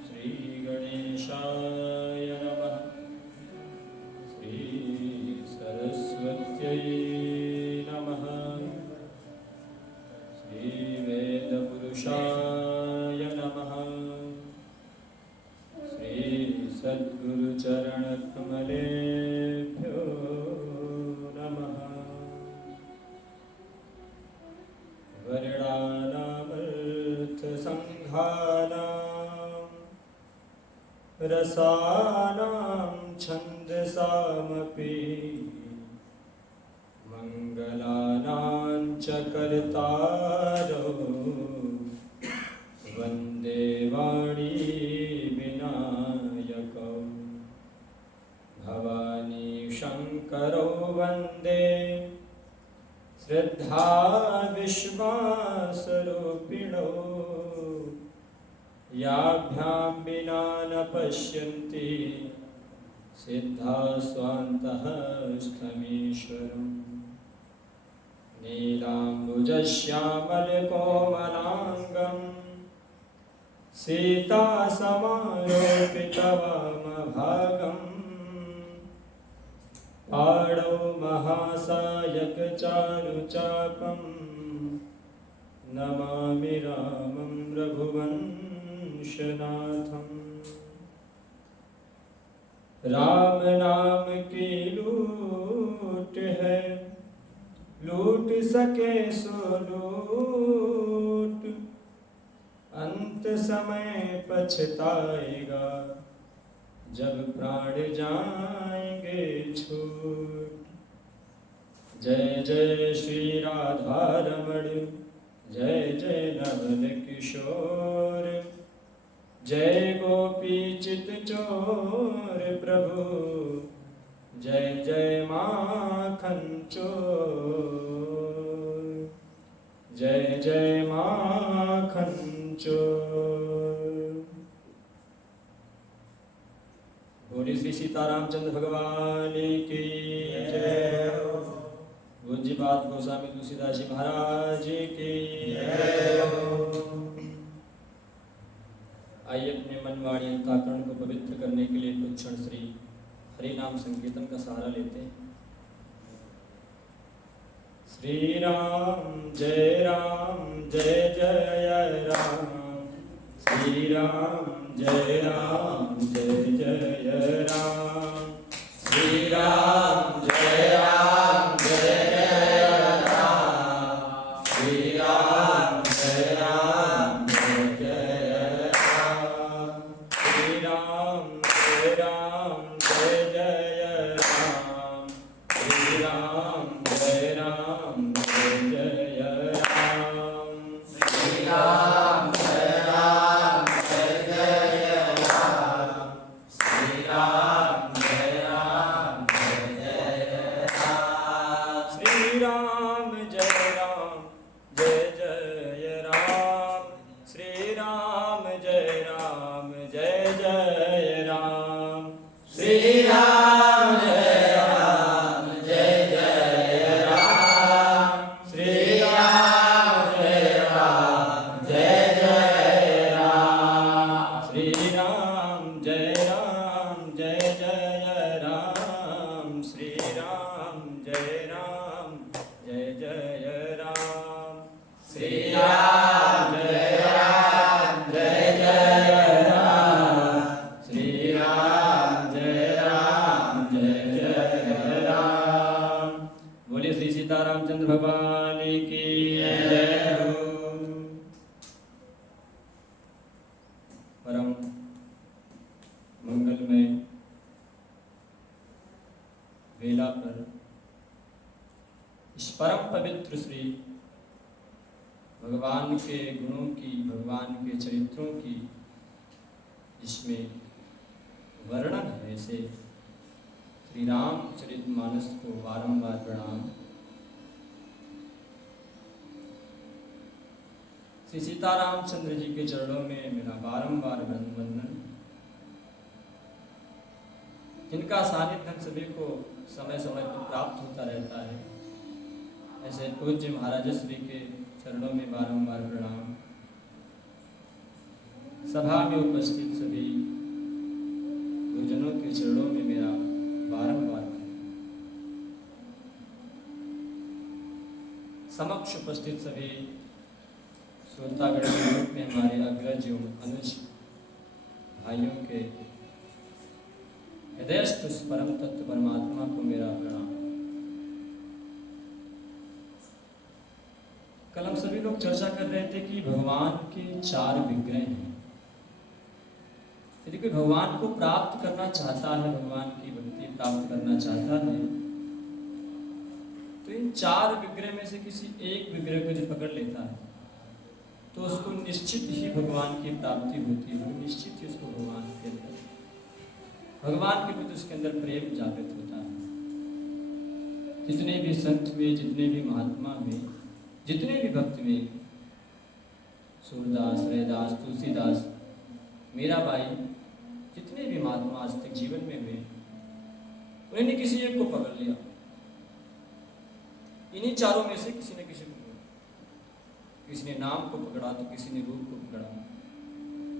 श्री गणेशाय नमः। श्री सरस्वत्यै नमः। श्री वेदपुरुषाय नमः। श्री सद्गुरुचरणकमलेभ्यो नमः। वर्णानामर्थसङ्घानां रसानां छन्दसामपि मङ्गलानां च कर्तारो वन्दे वाणी विनायकौ। भवानी शङ्करो वन्दे श्रद्धा विश्वासरूपिणो। याभ्यां विना न पश्यन्ति सिद्धा स्वान्तः स्थमीश्वरम्। नीलाम्बुजश्यामलकोमलाङ्गं सीतासमारोपितवामभागम्। पाणौ महासायकचारुचापं नमामि रामं रघुवंशनाथम्। राम नाम की लूट है, लूट सके सो लूट, अंत समय पछताएगा जब प्राण जाएंगे छूट। जय जय श्री राधा रमण, जय जय नवल किशोर, जय गोपी चित चोर प्रभु, जय जय माखन चोर, जय जय माखन चोर। बोले श्री सीतारामचंद्र भगवान की जय। पूज्यपाद गोस्वामी तुलसीदास जी महाराज की जय। आइए अपने मन वाणी अंतःकरण को पवित्र करने के लिए कुछ क्षण श्री हरि नाम संकीर्तन का सहारा लेते हैं। श्री राम जय जय राम, श्री राम जय जय राम, श्री राम जय जय राम, श्री राम जय जय राम, श्री राम जय जय राम, श्री राम जय जय राम, श्री राम सीतारामचंद्र भगवान की जय हो। परम मंगलमय वेला पर इस परम पवित्र श्री भगवान के गुणों की, भगवान के चरित्रों की जिसमें वर्णन है, ऐसे श्री रामचरितमानस को बारंबार प्रणाम। श्री सीतारामचंद्र जी के चरणों में मेरा बारंबार वंदन। जिनका सानिध्य हम सभी को समय समय पर प्राप्त होता रहता है, ऐसे पूज्य महाराज श्री के चरणों में बारंबार प्रणाम। सभा में उपस्थित सभी गुरुजनों के चरणों में मेरा बारंबार समक्ष उपस्थित सभी श्रोतागण के रूप में हमारे अग्रज एवं अनुज भाइयों के हृदयस्थ उस परम तत्व परमात्मा को मेरा प्रणाम। कल हम सभी लोग चर्चा कर रहे थे कि भगवान के 4 विग्रह हैं। यदि कोई भगवान को प्राप्त करना चाहता है, भगवान की भक्ति प्राप्त करना चाहता है, तो इन 4 विग्रह में से किसी एक विग्रह को यदि पकड़ लेता है तो उसको निश्चित ही भगवान की प्राप्ति होती है। निश्चित ही उसको भगवान के अंदर, भगवान के प्रति उसके अंदर प्रेम जागृत होता है। जितने भी संत हुए, जितने भी महात्मा हुए, जितने भी भक्त हुए, सूरदास, रैदास, तुलसीदास, मीराबाई, जितने भी महात्मा आज तक जीवन में हुए, उन्होंने किसी एक को पकड़ लिया। इन्हीं 4 में से किसी न किसी को, किसी ने नाम को पकड़ा तो किसी ने रूप को पकड़ा,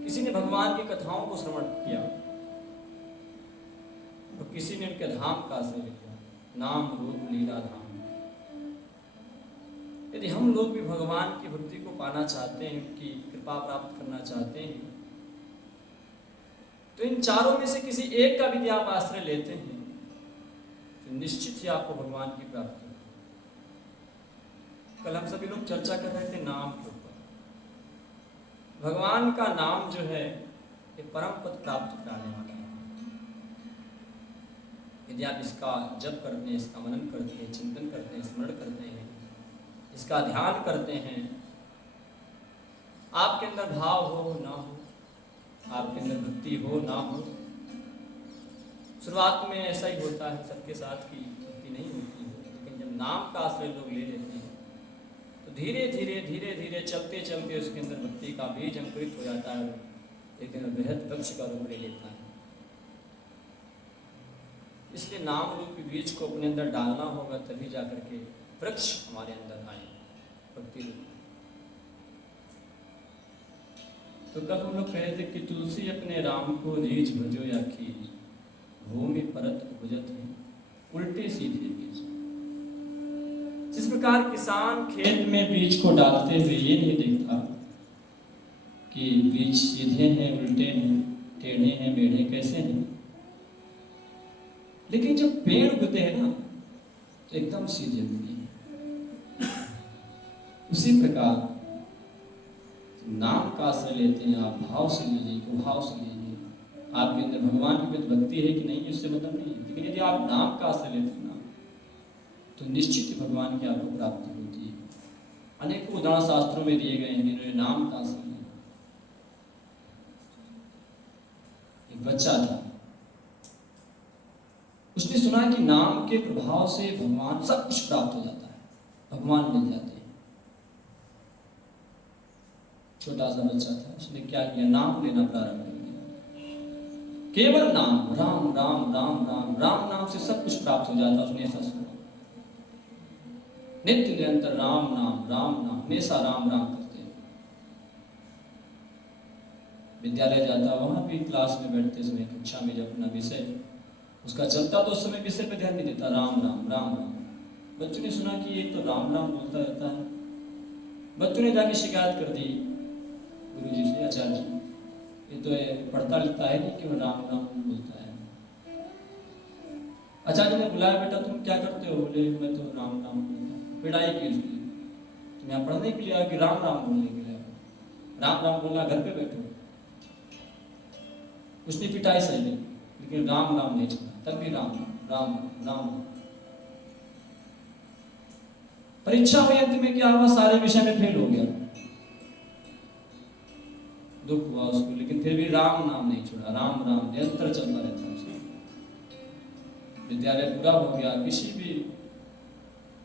किसी ने भगवान की कथाओं को श्रवण किया और किसी ने उनके धाम का आश्रय लिया। नाम रूप लीला धाम। यदि हम लोग भी भगवान की भक्ति को पाना चाहते हैं, उनकी कृपा प्राप्त करना चाहते हैं, तो इन 4 में से किसी एक का भी आप आश्रय लेते हैं तो निश्चित ही आपको भगवान की प्राप्ति। कल हम सभी लोग चर्चा कर रहे थे नाम के ऊपर। भगवान का नाम जो है ये परम पद प्राप्त कराने वाला है। यदि आप इसका जप करते हैं, इसका मनन करते हैं, चिंतन करते हैं, स्मरण करते हैं, इसका ध्यान करते हैं, आपके अंदर भाव हो ना हो, आपके अंदर भक्ति हो ना हो, शुरुआत में ऐसा ही होता है सबके साथ की भक्ति नहीं होती है, लेकिन जब नाम का आश्रय लोग ले लेते हैं तो धीरे धीरे चलते चलते उसके अंदर भक्ति का बीज अंकुरित हो जाता है, लेकिन बृहद वृक्ष का रूप ले लेता है। इसलिए नाम रूपी बीज को अपने अंदर डालना होगा, तभी जाकर के वृक्ष हमारे अंदर आए भक्ति रूप। तो कब हम लोग कहे थे कि तुलसी अपने राम को रीझ भजो या खींच, भूमि परत भुजत है उल्टे सीधे बीज। जिस प्रकार किसान खेत में बीज को डालते हुए ये नहीं देखता कि बीज सीधे हैं, उल्टे हैं, टेढ़े हैं, मेढ़े कैसे हैं, लेकिन जब पेड़ उगते हैं ना तो एकदम सीधे उगते हैं। उसी प्रकार नाम का आश्रय लेते हैं आप, भाव से लीजिए, कुभाव से लीजिए। आपके अंदर भगवान की भक्ति है कि नहीं उससे मतलब नहीं, लेकिन यदि आप नाम का आश्रय लेते हैं ना तो निश्चित भगवान की आपको प्राप्ति होती है। अनेकों उदाहरण शास्त्रों में दिए गए हैं जिन्होंने नाम का आश्रय लिया। एक बच्चा था, उसने सुना कि नाम के प्रभाव से भगवान सब कुछ प्राप्त हो जाता है, भगवान मिल जाते हैं। छोटा सा बच्चा था, उसने क्या किया, नाम लेना प्रारंभ कर दिया। केवल नाम, राम राम राम राम राम नाम से सब कुछ प्राप्त हो जाता, उसने ऐसा सुना। नित्य निरंतर राम नाम हमेशा राम राम करते। विद्यालय जाता, वहां भी क्लास में बैठते समय, कक्षा में जब अपना विषय उसका चलता तो उस समय विषय पे ध्यान नहीं देता, राम राम राम राम। बच्चों ने सुना कि ये तो राम राम बोलता रहता है। बच्चों ने जाके शिकायत कर दी गुरुजी से, आचार्य जी ये तो पढ़ता लिखता है नहीं, क्यों राम राम बोलता है। आचार्य ने बुलाया, बेटा तुम क्या करते हो? बोले मैं तो राम राम बोलता हूँ। पिटाई की उसकी, तुम यहाँ पढ़ने के लिए आया कि राम राम बोलने के लिए? राम राम बोलना घर पे बैठो। उसने पिटाई सही ली, लेकिन राम राम नहीं छोड़ा, तब भी राम राम राम राम। परीक्षा हुई, अंत में क्या हुआ, सारे विषय में फेल हो गया। दुख हुआ उसको, लेकिन फिर भी राम नाम नहीं छोड़ा, राम राम निरंतर चलता रहता उसका। विद्यालय पूरा हो गया,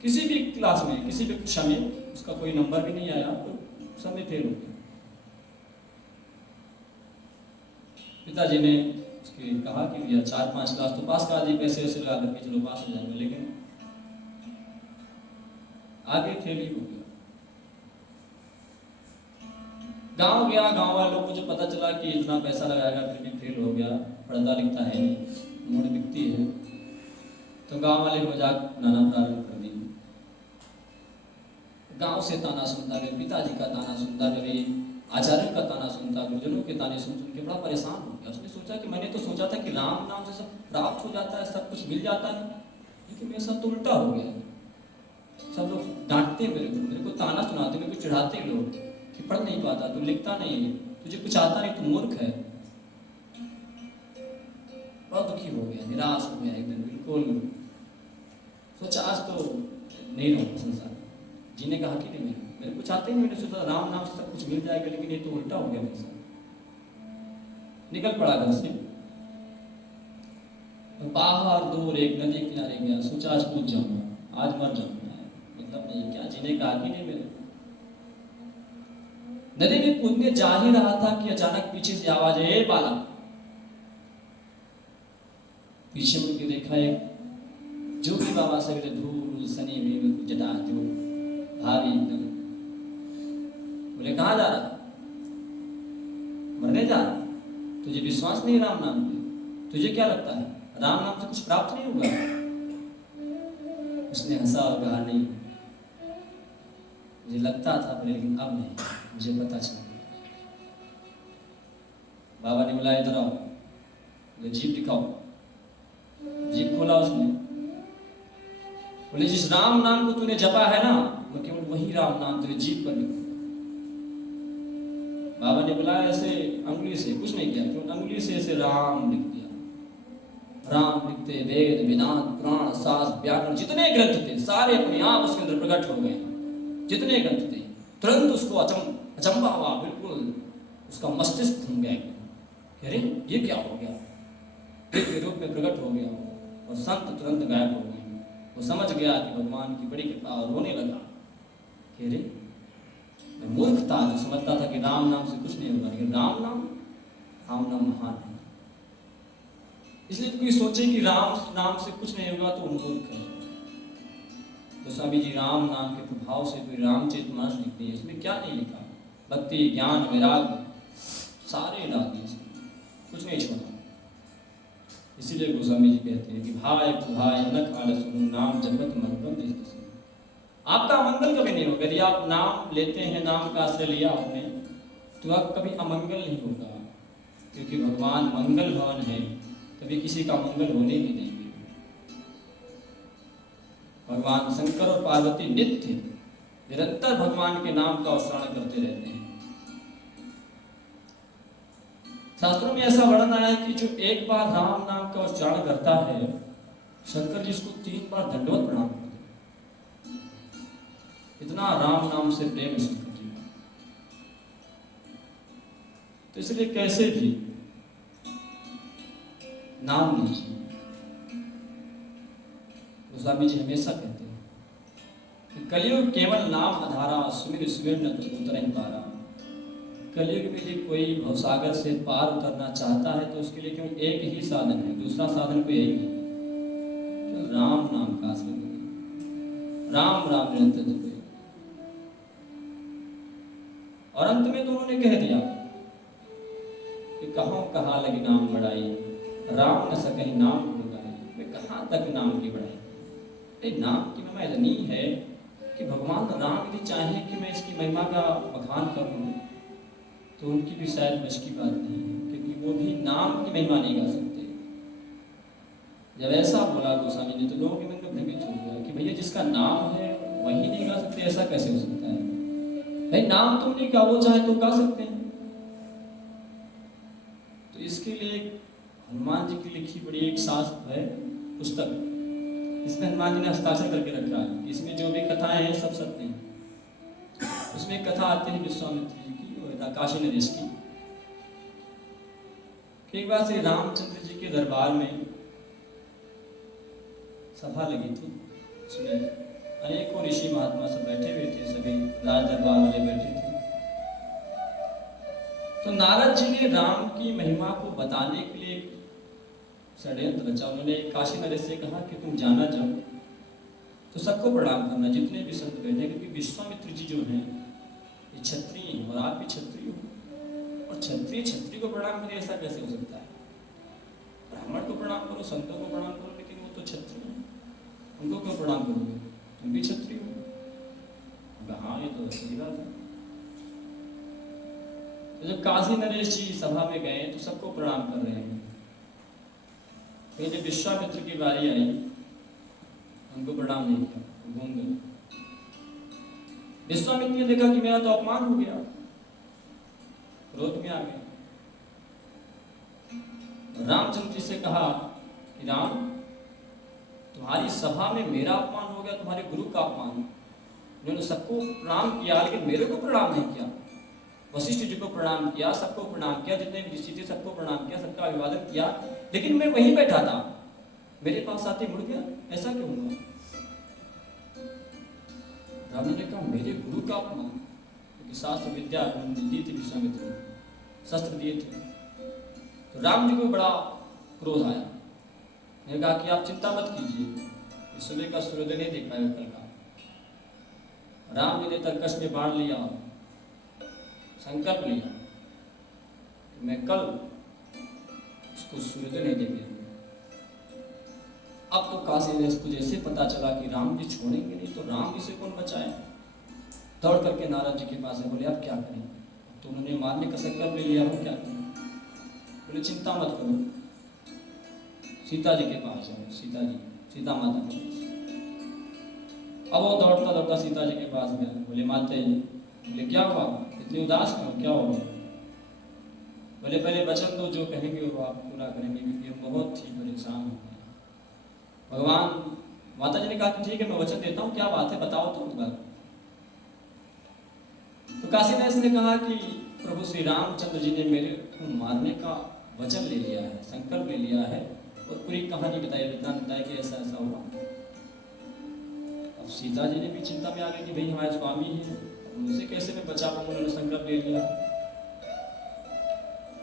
किसी भी क्लास में, किसी भी कक्षा में उसका कोई नंबर भी नहीं आया, तो सब में फेल हो गया। पिताजी ने उसके कहा कि भैया 4-5 क्लास तो पास करा दी, पैसे वैसे लगा करके चलो पास हो जाएंगे, लेकिन आगे फेल ही हो गया। गांव गया, गांव वालों को जब पता चला कि इतना पैसा लगाएगा फिर भी फेल हो गया, पढ़ता लिखता है नहीं, मूड दिखती है, तो गांव वाले मजाक बनाना प्रारंभ कर दिए। गांव से ताना सुनता गया, पिताजी का ताना सुनता गया, आचार्यों का ताना सुनता, गुरुजनों के ताने सुन सुन के बड़ा परेशान हो गया। उसने सोचा कि मैंने तो सोचा था कि राम नाम से सब प्राप्त हो जाता है, सब कुछ मिल जाता है, लेकिन मेरे साथ तो उल्टा हो गया। सब लोग डांटते मेरे को ताना सुनाते, मेरे को चिढ़ाते लोग कि पढ़ नहीं पाता, तू लिखता नहीं है, तुझे कुछ आता नहीं, तू मूर्ख है। बहुत दुखी हो गया, निराश हो गया एकदम, बिल्कुल सोचा आज तो नहीं रहूँगा संसार, जीने का हक ही नहीं मेरे कुछ आते ही नहीं। मैंने सोचा राम नाम से सब कुछ मिल जाएगा, लेकिन ये तो उल्टा हो गया मेरे साथ। निकल पड़ा घर से, तो बाहर दूर एक नदी किनारे गया, सोचा आज कूद जाऊंगा, आज मर जाऊंगा, मतलब नहीं, क्या जीने का हक ही नहीं मेरे। नदी में कूदने जा ही रहा था कि अचानक पीछे से आवाज है, ए बाला। पीछे मुड़ के देखा, एक जो भी बाबा से धूल सनी में जटा जो भारी एकदम। बोले कहाँ जा रहा? मरने जा रहा? तुझे विश्वास नहीं राम नाम पे? तुझे क्या लगता है राम नाम से कुछ प्राप्त नहीं होगा? उसने हंसा और कहा नहीं, मुझे लगता था पहले, लेकिन अब नहीं, मुझे पता चल गया। बाबा ने बुलाया, इधर आओ, बोले जीप दिखाओ। जीप खोला उसने, बोले जिस राम नाम को तूने जपा है ना, मैं केवल वही राम नाम तेरे जीप पर लिखूं। बाबा ने बुलाया, ऐसे अंगुली से कुछ नहीं किया, क्यों अंगुली से ऐसे राम लिख दिया। राम लिखते वेद वेदांत पुराण शास्त्र व्याकरण जितने ग्रंथ थे सारे अपने आप उसके अंदर प्रकट हो गए। जितने ग्रंथ थे तुरंत उसको अचंबा हुआ, बिल्कुल उसका मस्तिष्क थम गया। अरे ये क्या हो गया? देव के रूप में प्रकट हो गया और संत तुरंत गायब हो गए। वो समझ गया कि भगवान की बड़ी कृपा, और रोने लगा कि अरे मैं मूर्ख था जो समझता था कि राम नाम से कुछ नहीं होगा, लेकिन राम नाम महान है। इसलिए तो कोई सोचे कि राम नाम से कुछ नहीं होगा तो मूर्ख है। तो स्वामी जी राम नाम के प्रभाव से कोई रामचरितमानस लिख दिए, इसमें क्या नहीं लिखा? भक्ति ज्ञान वैराग्य सारे डाल दिए, कुछ नहीं छोड़ा। इसीलिए गोस्वामी जी कहते हैं कि भाई भाई न खाल सुनो नाम जपत मंगल। आपका मंगल कभी नहीं होगा। यदि आप नाम लेते हैं, नाम का आश्रय लिया आपने, तो आप कभी अमंगल नहीं होगा, क्योंकि भगवान मंगल भवन है, कभी किसी का मंगल होने नहीं देंगे। भगवान शंकर और पार्वती नित्य निरंतर भगवान के नाम का उच्चारण करते रहते हैं। शास्त्रों में ऐसा वर्णन आया है कि जो एक बार राम नाम का उच्चारण करता है, शंकर जी उसको 3 बार दंडवत प्रणाम करते हैं। इतना राम नाम से प्रेम है शंकर जी का। तो इसलिए कैसे भी नाम लीजिए। गोस्वामी जी हमेशा कहते हैं कि कलयुग केवल नाम आधारा, सुमिर सुमिर न तो उतर पारा। कलयुग में यदि कोई भवसागर से पार उतरना चाहता है तो उसके लिए केवल एक ही साधन है, दूसरा साधन कोई यही नहीं, तो राम नाम का आश्रय करें, राम राम निरंतर जपे। और अंत में तो उन्होंने कह दिया कि कहो कहा लगी नाम बढ़ाई, राम न सकही नाम गुणगाई। मैं कहाँ तक नाम की बढ़ाई? नाम की महिमा इतनी है कि भगवान राम यदि चाहे कि मैं इसकी महिमा का बखान करूं तो उनकी भी शायद बस की बात नहीं है, क्योंकि वो भी नाम की महिमा नहीं गा सकते। जब ऐसा बोला गोस्वामी ने तो लोगों के मन में भ्रमित हो गया कि भैया जिसका नाम है वही नहीं गा सकते, ऐसा कैसे हो सकता है? भाई नाम तो नहीं गा, वो चाहे तो गा सकते हैं। तो इसके लिए हनुमान जी की लिखी बड़ी एक शास्त्र है पुस्तक, इसमें हनुमान जी ने हस्ताक्षर करके रखा है, इसमें जो भी कथाएं हैं सब सत्य हैं। उसमें एक कथा आती है विश्वामित्र जी की, काशी नरेश की। एक बार श्री रामचंद्र जी के दरबार में सभा लगी थी, उसमें अनेकों ऋषि महात्मा सब बैठे हुए थे, सभी राज दरबार वाले बैठे थे। तो नारद जी ने राम की महिमा को बताने के लिए षड्यंत्र रचा। उन्होंने काशी नरेश से कहा कि तुम जाना जाओ तो सबको प्रणाम करना, जितने भी संत बैठे, क्योंकि विश्वामित्र जी जो हैं ये क्षत्रिय हैं और आप भी क्षत्रिय हो, और क्षत्रिय को प्रणाम करे, ऐसा कैसे हो सकता है? ब्राह्मण को प्रणाम करो, संतों को प्रणाम करो, लेकिन वो तो क्षत्रिय हैं, उनको क्यों प्रणाम करोगे? तुम भी क्षत्रिय हो। हाँ, ये तो सही बात है। तो जब काशी नरेश जी सभा में गए तो सबको प्रणाम कर रहे हैं, फिर जब विश्वामित्र की बारी आई उनको प्रणाम नहीं किया, घूम गए। विश्वामित्र ने देखा कि मेरा तो अपमान हो गया, क्रोध में आ गया। रामचंद्र जी से कहा कि राम, तुम्हारी सभा में मेरा अपमान हो गया, तुम्हारे गुरु का अपमान। उन्होंने सबको प्रणाम किया लेकिन मेरे को प्रणाम नहीं किया। वशिष्ठ जी को प्रणाम किया, सबको प्रणाम किया, जितने भी ऋषि थे सबको प्रणाम किया, सबका अभिवादन किया, लेकिन मैं वहीं बैठा था, मेरे पास आते मुड़ गया, ऐसा क्यों हुआ? राम ने कहा मेरे गुरु का अपमान, क्योंकि शास्त्र विद्या दी थी विश्वामित्र ने, शस्त्र दिए थे। तो राम जी को बड़ा क्रोध आया। मैंने कहा कि आप चिंता मत कीजिए, सुबह का सूर्योदय नहीं देख पाएगा कल का। राम जी ने तरकश में बाण लिया, संकल्प लिया कि मैं कल उसको सूर्योदय नहीं देंगे। अब तो काशी नरेश को जैसे पता चला कि राम जी छोड़ेंगे नहीं, तो राम जी से कौन बचाए? दौड़ करके नारद जी के पास है, बोले अब क्या करें? तो उन्होंने मारने का संकल्प ले लिया, वो क्या करें? बोले चिंता मत करो, सीता जी के पास जाओ, सीता जी, सीता माता के पास। अब वो दौड़ता दौड़ता सीता जी के पास गया, बोले माता जी, बोले क्या हुआ, इतनी उदास क्यों, क्या हो गया? बोले पहले वचन दो, जो कहेंगे वो आप पूरा करेंगे, क्योंकि हम बहुत ही परेशान हो गए। भगवान माता जी ने कहा कि ठीक है मैं वचन देता हूँ, क्या बात है बताओ तो बात। तो काशी नरेश ने कहा कि प्रभु श्री रामचंद्र जी ने मेरे को मारने का वचन ले लिया है, संकल्प ले लिया है, और पूरी कहानी बताई, वृत्तांत बताया कि ऐसा ऐसा हुआ। अब सीता जी ने भी चिंता में आ गई कि भाई हमारे स्वामी है, उनसे कैसे मैं बचा पाऊंगा, उन्होंने संकल्प ले लिया।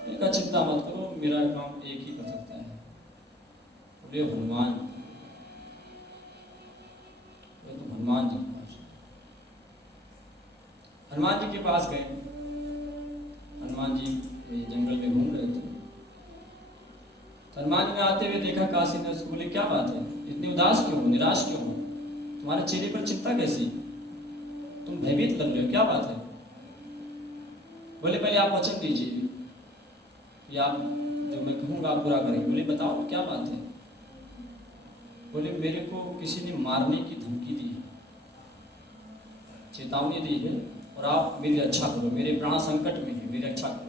इनका चिंता मत करो, मेरा काम एक ही कर सकता है, बोले हनुमान। तो हनुमान जी के पास, हनुमान जी के पास गए। हनुमान जी जंगल में घूम रहे थे, हनुमान जी ने आते हुए देखा काशी नरेश को, बोले क्या बात है, इतनी उदास क्यों, निराश क्यों हो, तुम्हारे चेहरे पर चिंता कैसी, तुम भयभीत लग रहे हो, क्या बात है? बोले पहले आप वचन दीजिए कि आप जो मैं कहूँगा आप पूरा करेंगे। बोले बताओ क्या बात है? बोले मेरे को किसी ने मारने की धमकी दी है, चेतावनी दी है, और आप मेरी रक्षा करो, मेरे प्राण संकट में है, मेरी रक्षा करो।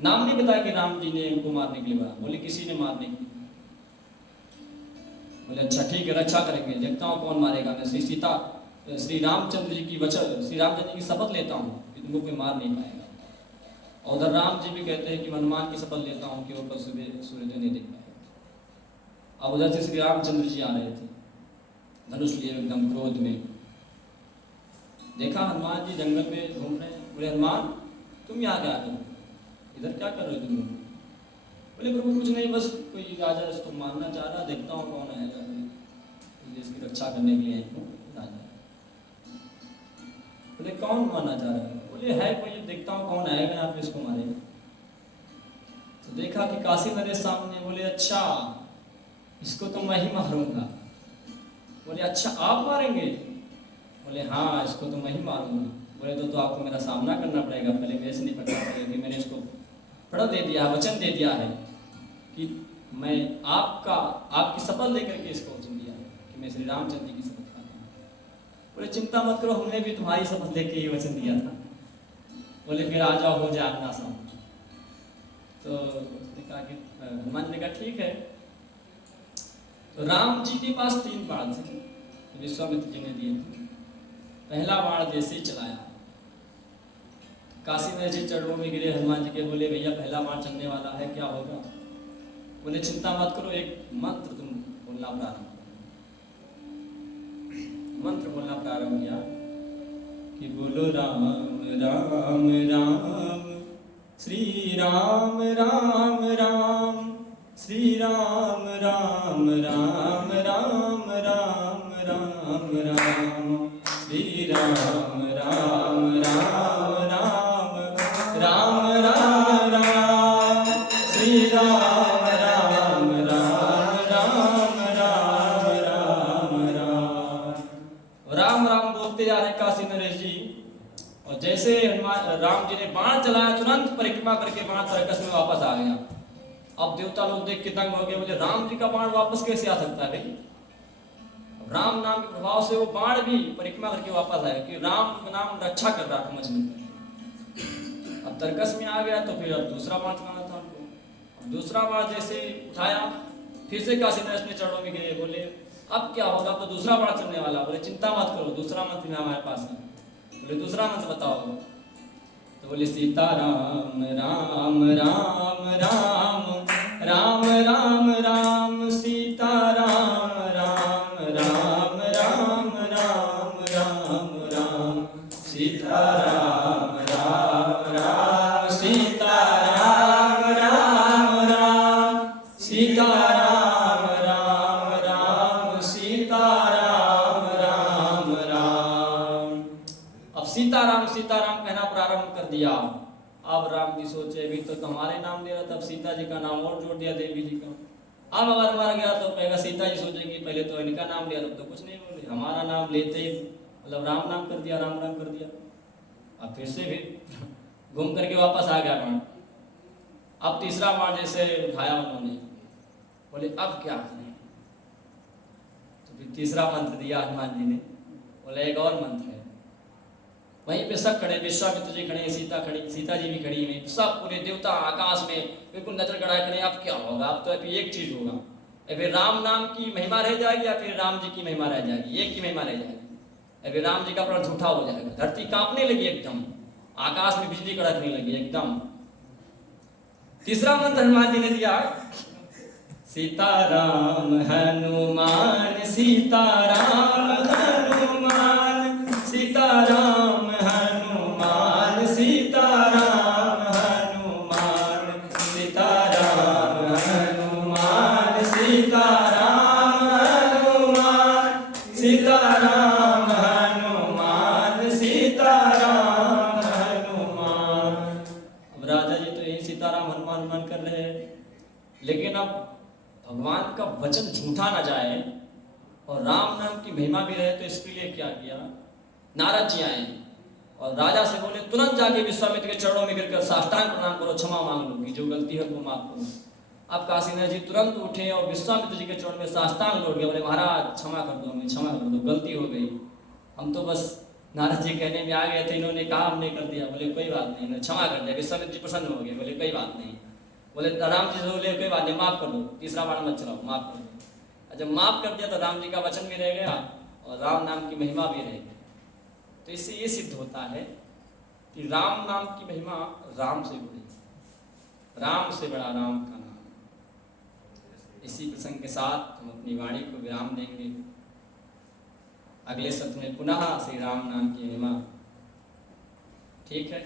नाम नहीं बताया कि राम जी ने उनको मारने के लिए बोला, बोले किसी ने मारने की। बोले अच्छा ठीक है, रक्षा करेंगे, देखता हूँ कौन मारेगा। मैं श्री रामचंद्र जी की वचन, श्री रामचंद्र जी की शपथ लेता हूँ कि तुमको कोई मार नहीं पाएगा। और उधर राम जी भी कहते हैं कि हनुमान की शपथ लेता हूँ कि वो कल सुबह सूर्योदय नहीं देख पाएगा। अब उधर से श्री रामचंद्र जी आ रहे थे, धनुष लिए एकदम क्रोध में। देखा हनुमान जी जंगल में घूम रहे हैं, बोले हनुमान तुम यहाँ क्या करो, इधर क्या कर रहे हो तुम? बोले प्रभु कुछ नहीं, बस कोई राजा इसको मारना चाह रहा, देखता हूँ कौन आएगा, देश की रक्षा करने के लिए राजा। बोले कौन मारना चाह रहा है? बोले है कोई, देखता हूँ कौन आएगा यहाँ पे इसको मारेगा। तो देखा कि काशी नरेश सामने, बोले अच्छा इसको तो मैं ही मारूंगा। बोले अच्छा आप मारेंगे? बोले हाँ इसको तो मैं ही मारूंगा। बोले तो आपको मेरा सामना करना पड़ेगा, पहले मेरे से नहीं पकड़ा पड़ेगा कि मैंने इसको प्रण दे दिया, वचन दे दिया है कि मैं आपकी शपथ लेकर के इसको वचन दिया है कि मैं श्री रामचंद्र जी की शपथ खाता हूँ। बोले चिंता मत करो, हमने भी तुम्हारी शपथ लेके ही वचन दिया था। बोले फिर आ जाओ, हो जाए अपना सामना। तो उसने कहा कि हनुमान जी ने कहा ठीक है। तो राम जी के पास 3 बाण थे, विश्वामित्र जी ने दिए थे। पहला बाण जैसे ही चलाया, काशी नरेश जी चरणों में गिरे हनुमान जी के, बोले भैया पहला बाण चलने वाला है, क्या होगा? बोले चिंता मत करो, एक मंत्र तुम बोलना प्रारंभ करो। मंत्र बोलना प्रारंभ किया कि बोलो राम राम राम श्री राम राम राम श्री राम राम राम राम राम राम राम श्री राम राम राम राम जी ने बाण चलाया, तुरंत परिक्रमा करके बाण तरकस में वापस आ गया। अब देवता लोग देख के दंग हो गए, बोले राम जी का बाण वापस कैसे आ सकता है भाई? राम नाम के प्रभाव से वो बाण भी परिक्रमा करके वापस आया कि राम नाम रक्षा कर रहा था मछली। अब तरकस में आ गया तो फिर अब दूसरा बाण चलाना था उनको। अब दूसरा बाण जैसे उठाया, फिर से काशीनाथ ने चरणों में गिरे, बोले अब क्या होगा? अब तो दूसरा बाण चलने वाला। बोले चिंता मत करो, दूसरा मंत्र में हमारे पास है। बोले दूसरा मंत्र बताओ। तो बोले सीता राम राम राम राम राम राम राम सीता राम राम राम राम राम राम राम सीता राम राम राम सीता राम राम राम सीता राम राम राम सीता राम राम राम। अब सीताराम कहना प्रारंभ कर दिया। अब राम जी सोचे अभी तो हमारे नाम ले रहा था, अब सीता जी का नाम और जोड़ दिया देवी जी का। अब अगर मर गया तो कहेगा सीता जी सोचेंगी पहले तो इनका नाम लिया, तब तो कुछ नहीं बोले, हमारा नाम लेते ही मतलब राम नाम कर दिया, राम नाम कर दिया। अब फिर से भी घूम करके वापस आ गया बाण। अब तीसरा बाण जैसे उठाया उन्होंने, बोले अब क्या करें? तो फिर तीसरा मंत्र दिया हनुमान जी ने। बोले एक और मंत्र है। वहीं पे सब खड़े, विश्वामित्र जी खड़े, सीता जी भी खड़ी हैं, सब पूरे देवता आकाश में बिल्कुल नजर गड़ाए खड़े। अब क्या होगा? अब तो अभी एक चीज होगा, अभी राम नाम की महिमा रह जाएगी या फिर राम जी की महिमा रह जाएगी? एक की महिमा रह जाएगी। अभी राम जी का प्राण झूठा हो जाएगा। धरती कांपने लगी एकदम, आकाश में बिजली कड़कने लगी एकदम। तीसरा मंत्र हनुमान जी ने दिया, सीताराम हनुमान सीताराम हनुमान सीताराम हनुमान सीताराम हनुमान सीताराम हनुमान सीताराम हनुमान सीताराम हनुमान सीताराम हनुमान। अब राजा जी तो यही सीताराम हनुमान हनुमान कर रहे हैं, लेकिन अब भगवान का वचन झूठा ना जाए और राम नाम की महिमा भी रहे, तो इसके लिए क्या किया? नारद जी आए और राजा से बोले तुरंत जाके विश्वामित्र के चरणों में गिरकर साष्टांग प्रणाम करो, क्षमा मांग लो कि जो गलती है वो माफ करो। अब काशीनाथ जी तुरंत उठे और विश्वामित्र जी के चरणों में साष्टांग लौट गए। बोले महाराज क्षमा कर दो, हमें क्षमा कर दो, गलती हो गई, हम तो बस नारद जी कहने में आ गए थे, इन्होंने कहा हमने कर दिया। बोले कोई बात नहीं, इन्होंने क्षमा कर दिया। विश्वामित्र जी प्रसन्न हो गए, बोले कोई बात नहीं। बोले राम जी से बोले कोई बात नहीं, माफ कर दो, तीसरा बाण मत चलाओ, माफ कर दो। जब माफ कर दिया तो राम जी का वचन भी रह गया और राम नाम की महिमा भी रह गई। तो इससे ये सिद्ध होता है कि राम नाम की महिमा राम से बड़ी, राम से बड़ा राम का नाम। इसी प्रसंग के साथ हम अपनी वाणी को विराम देंगे। अगले सत्र में पुनः श्री राम नाम की महिमा। ठीक है,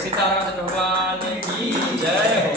सीताराम भगवान की जय हो।